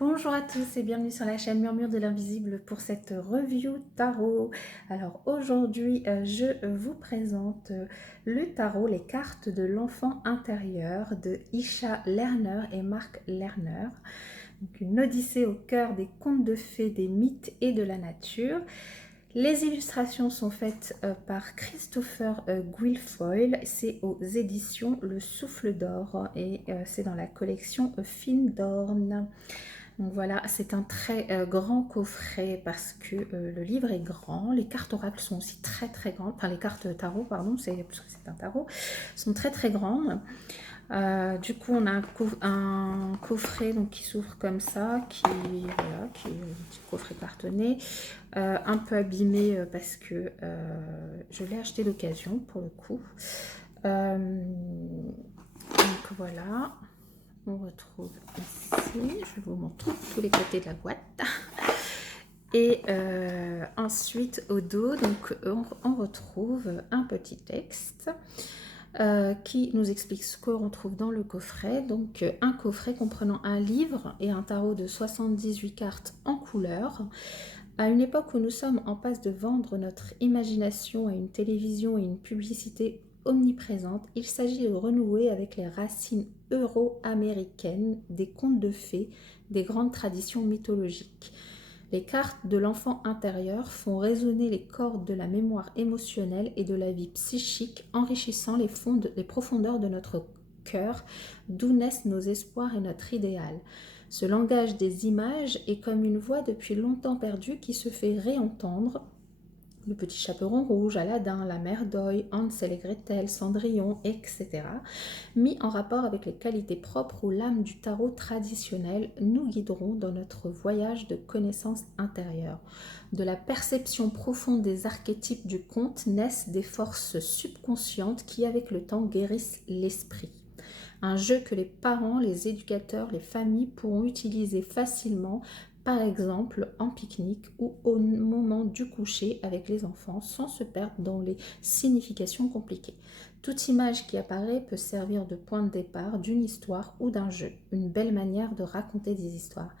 Bonjour à tous et bienvenue sur la chaîne Murmure de l'Invisible pour cette review tarot. Alors aujourd'hui, je vous présente le tarot, les cartes de l'enfant intérieur de Isha Lerner et Mark Lerner. Donc une odyssée au cœur des contes de fées, des mythes et de la nature. Les illustrations sont faites par Christopher Guilfoyle, c'est aux éditions Le Souffle d'Or et c'est dans la collection Findorn. Donc voilà, c'est un très grand coffret parce que le livre est grand, les cartes oracles sont aussi très très grandes, enfin les cartes tarot, pardon, parce que c'est un tarot, sont très très grandes. Du coup, on a un coffret donc, qui s'ouvre comme ça, qui est un petit coffret cartonné, un peu abîmé parce que je l'ai acheté d'occasion pour le coup. Donc voilà. On retrouve ici, je vous montre tous les côtés de la boîte. Et ensuite au dos, donc on retrouve un petit texte qui nous explique ce qu'on trouve dans le coffret. Donc un coffret comprenant un livre et un tarot de 78 cartes en couleur. À une époque où nous sommes en passe de vendre notre imagination à une télévision et une publicité omniprésente, il s'agit de renouer avec les racines euro-américaines des contes de fées, des grandes traditions mythologiques. Les cartes de l'enfant intérieur font résonner les cordes de la mémoire émotionnelle et de la vie psychique, enrichissant les profondeurs de notre cœur, d'où naissent nos espoirs et notre idéal. Ce langage des images est comme une voix depuis longtemps perdue qui se fait réentendre. Le petit chaperon rouge, Aladdin, la mère d'Oy, Hansel et Gretel, Cendrillon, etc., mis en rapport avec les qualités propres ou l'âme du tarot traditionnel, nous guideront dans notre voyage de connaissance intérieure. De la perception profonde des archétypes du conte naissent des forces subconscientes qui, avec le temps, guérissent l'esprit. Un jeu que les parents, les éducateurs, les familles pourront utiliser facilement, par exemple en pique-nique ou au moment du coucher avec les enfants, sans se perdre dans les significations compliquées. Toute image qui apparaît peut servir de point de départ d'une histoire ou d'un jeu, une belle manière de raconter des histoires.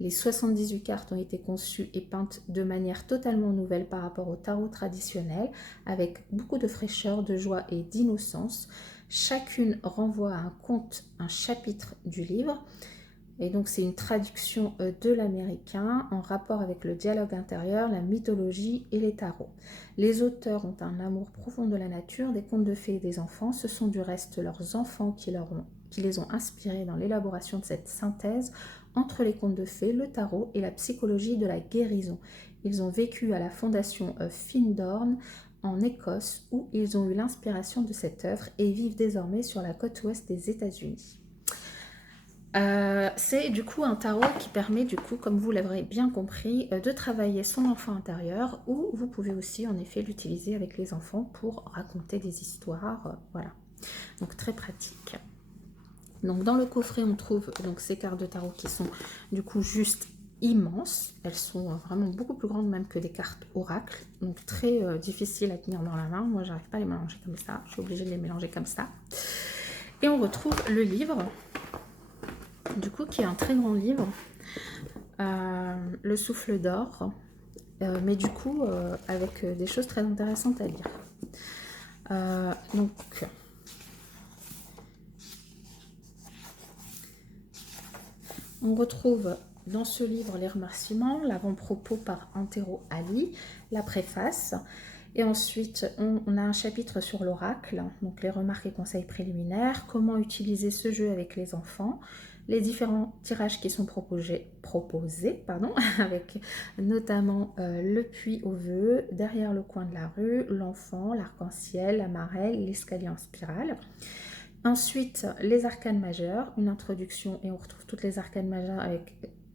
Les 78 cartes ont été conçues et peintes de manière totalement nouvelle par rapport au tarot traditionnel, avec beaucoup de fraîcheur, de joie et d'innocence. Chacune renvoie à un conte, un chapitre du livre. Et donc c'est une traduction de l'américain en rapport avec le dialogue intérieur, la mythologie et les tarots. Les auteurs ont un amour profond de la nature, des contes de fées et des enfants. Ce sont du reste leurs enfants qui les ont inspirés dans l'élaboration de cette synthèse entre les contes de fées, le tarot et la psychologie de la guérison. Ils ont vécu à la fondation Findorn en Écosse où ils ont eu l'inspiration de cette œuvre et vivent désormais sur la côte ouest des États-Unis. C'est du coup un tarot qui permet du coup, comme vous l'aurez bien compris, de travailler son enfant intérieur ou vous pouvez aussi en effet l'utiliser avec les enfants pour raconter des histoires, voilà. Donc très pratique. Donc dans le coffret on trouve donc ces cartes de tarot qui sont du coup juste immenses. Elles sont vraiment beaucoup plus grandes même que des cartes oracles, donc très difficiles à tenir dans la main. Moi j'arrive pas à les mélanger comme ça, je suis obligée de les mélanger comme ça. Et on retrouve le livre, du coup qui est un très grand livre, Le Souffle d'Or, mais du coup avec des choses très intéressantes à lire. Donc on retrouve dans ce livre les remerciements, l'avant-propos par Antero Ali, la préface, et ensuite on a un chapitre sur l'oracle, donc les remarques et conseils préliminaires, comment utiliser ce jeu avec les enfants, les différents tirages qui sont proposés avec notamment le puits au vœu, derrière le coin de la rue, l'enfant, l'arc-en-ciel, la marelle, l'escalier en spirale. Ensuite, les arcanes majeures, une introduction et on retrouve toutes les arcanes majeures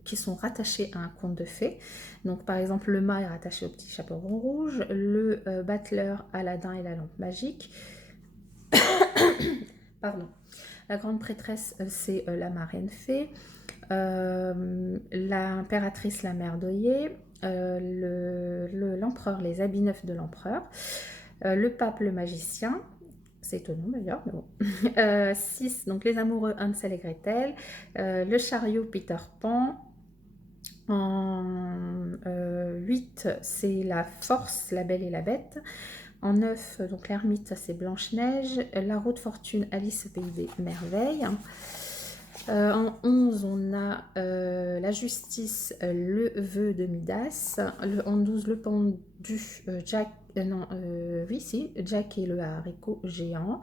qui sont rattachées à un conte de fées. Donc par exemple, le mât est rattaché au petit chaperon rouge, le battleur, Aladdin et la lampe magique. Pardon. La grande prêtresse, c'est la marraine fée. L'impératrice, la mère d'Oyer. L'empereur, les habits neufs de l'empereur. Le pape, le magicien. C'est étonnant d'ailleurs, mais bon. 6, donc les amoureux Hansel et Gretel, le chariot Peter Pan, En 8, c'est la force, la belle et la bête. En 9, donc l'ermite, ça c'est Blanche-Neige. La roue de fortune, Alice au pays des merveilles. En 11, on a la justice, le vœu de Midas. En 12, le pendu, Jack, non, oui, si, Jack et le haricot géant.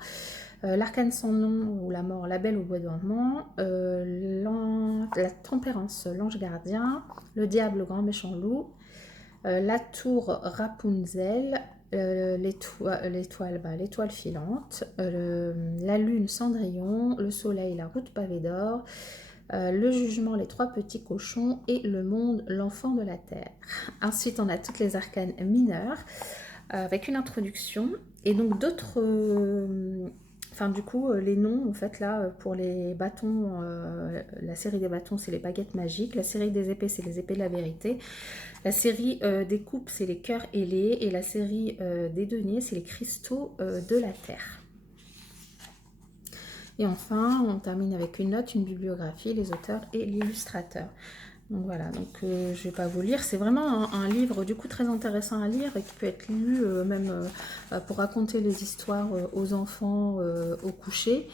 L'arcane sans nom ou la mort, la belle au bois dormant. La tempérance, l'ange gardien. Le diable, le grand méchant loup. La tour, Rapunzel. L'étoile filante, la lune Cendrillon, le soleil la route pavée d'or, le jugement les trois petits cochons et le monde l'enfant de la terre. Ensuite on a toutes les arcanes mineures avec une introduction et donc d'autres enfin du coup les noms en fait là pour les bâtons, la série des bâtons c'est les baguettes magiques, la série des épées c'est les épées de la vérité, la série des coupes c'est les cœurs ailés et la série des deniers c'est les cristaux de la terre. Et enfin on termine avec une note, une bibliographie, les auteurs et l'illustrateur. Donc voilà, donc je ne vais pas vous lire, c'est vraiment un livre du coup très intéressant à lire et qui peut être lu même pour raconter les histoires aux enfants au coucher.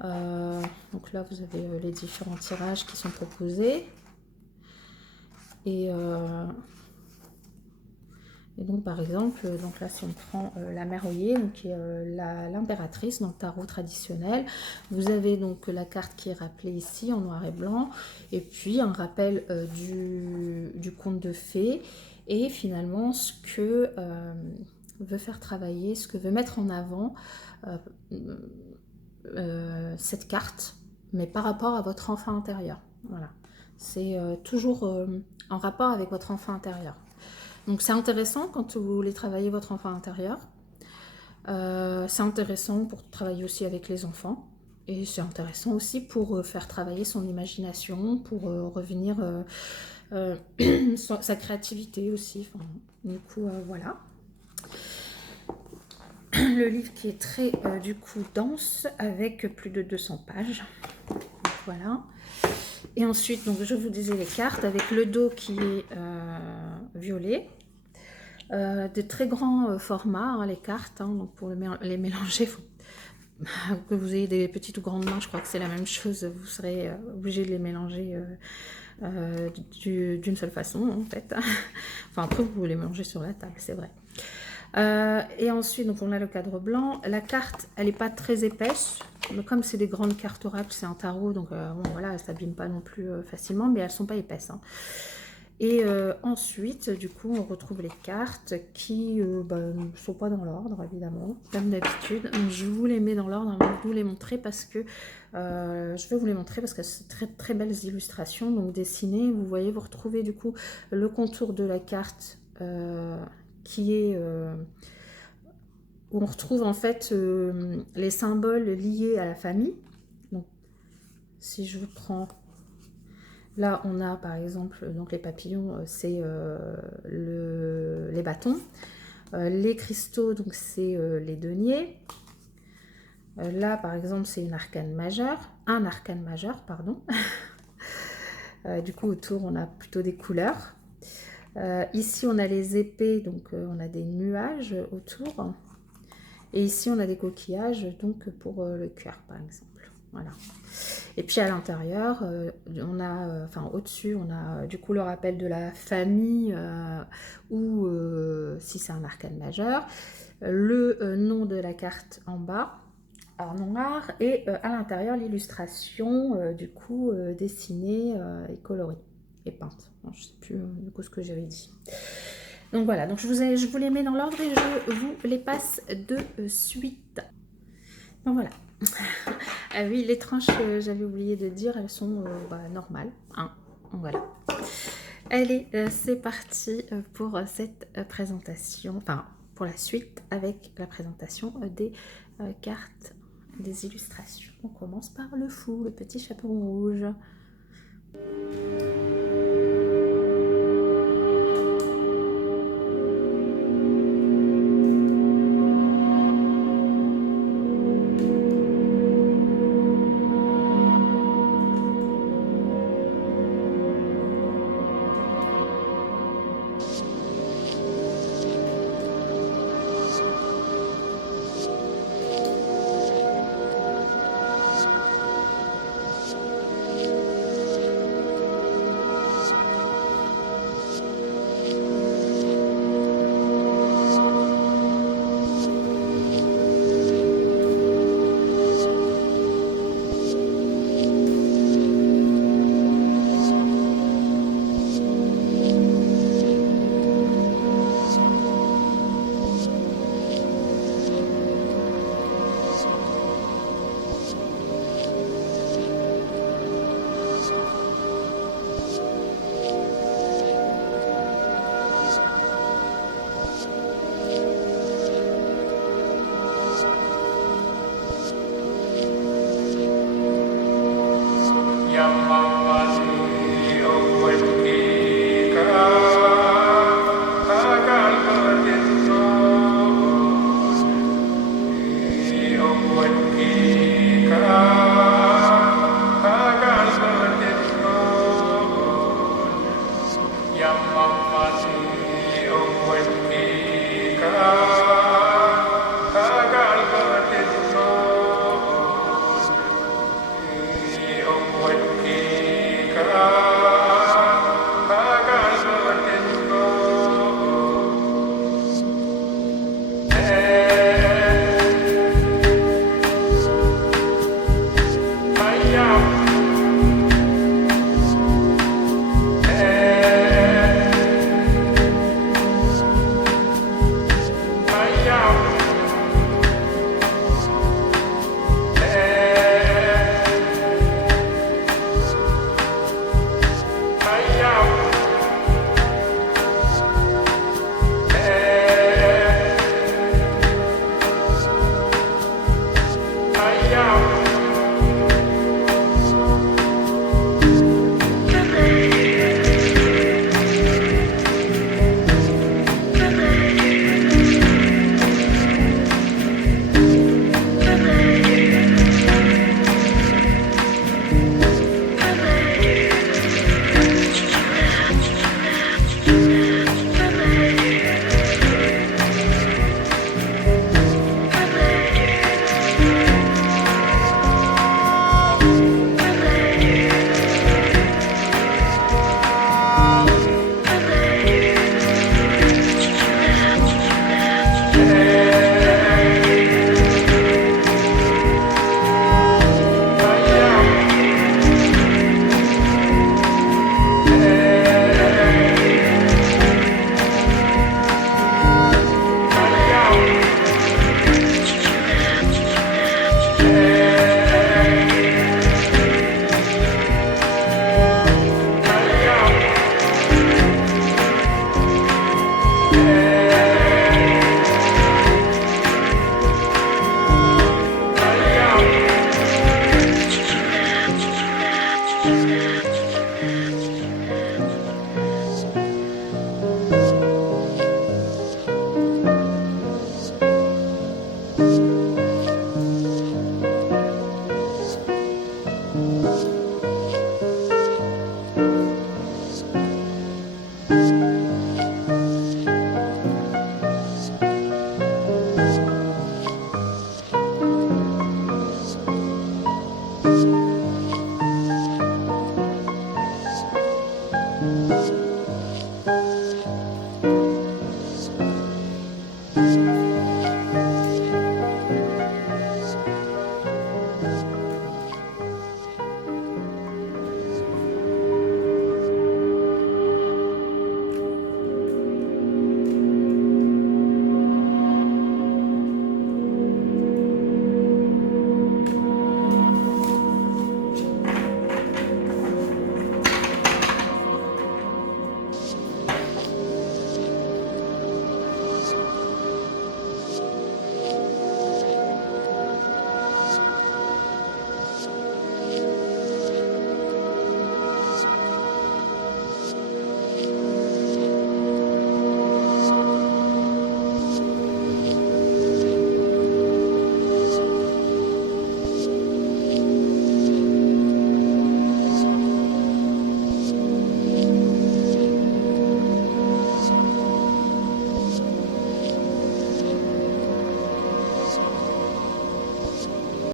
Donc là vous avez les différents tirages qui sont proposés. Et donc par exemple, donc là si on prend la mère Oyer, donc qui est l'impératrice dans le tarot traditionnel, vous avez donc la carte qui est rappelée ici en noir et blanc, et puis un rappel du conte de fées, et finalement ce que veut faire travailler, ce que veut mettre en avant cette carte, mais par rapport à votre enfant intérieur. Voilà, c'est toujours en rapport avec votre enfant intérieur. Donc c'est intéressant quand vous voulez travailler votre enfant intérieur. C'est intéressant pour travailler aussi avec les enfants. Et c'est intéressant aussi pour faire travailler son imagination, pour revenir sa créativité aussi. Enfin, du coup, voilà. Le livre qui est très, du coup, dense, avec plus de 200 pages. Donc, voilà. Et ensuite, donc, je vous disais les cartes, avec le dos qui est violet. De très grands formats, hein, les cartes, hein, donc pour les mélanger, faut que vous ayez des petites ou grandes mains, je crois que c'est la même chose, vous serez obligé de les mélanger d'une seule façon en fait. Enfin après vous pouvez les mélanger sur la table, c'est vrai. Et ensuite donc on a le cadre blanc, la carte elle n'est pas très épaisse, mais comme c'est des grandes cartes oracles, c'est un tarot, donc bon voilà, elle s'abîme pas non plus facilement, mais elles sont pas épaisses, hein. Et ensuite, du coup, on retrouve les cartes qui ne sont pas dans l'ordre, évidemment, comme d'habitude. Je vous les mets dans l'ordre avant de vous les montrer parce que je vais vous les montrer parce que c'est très très belles illustrations, donc dessinées. Vous voyez, vous retrouvez du coup le contour de la carte qui est où on retrouve en fait les symboles liés à la famille. Donc, si je vous prends... Là, on a par exemple donc les papillons, c'est les bâtons. Les cristaux, donc c'est les deniers. Là, par exemple, c'est un arcane majeur, pardon. Du coup, autour, on a plutôt des couleurs. Ici, on a les épées, donc on a des nuages autour. Et ici, on a des coquillages, donc pour le cœur, par exemple. Voilà. Et puis à l'intérieur, on a, enfin au-dessus, on a du coup le rappel de la famille ou si c'est un arcane majeur, le nom de la carte en bas en noir et à l'intérieur l'illustration du coup dessinée et colorée et peinte. Bon, je ne sais plus du coup ce que j'avais dit. Donc voilà, donc je vous les mets dans l'ordre et je vous les passe de suite. Donc voilà. Ah oui, les tranches, j'avais oublié de dire, elles sont normales. Hein. Voilà. Allez, c'est parti pour cette présentation, enfin pour la suite avec la présentation des cartes, des illustrations. On commence par le fou, le petit chaperon rouge.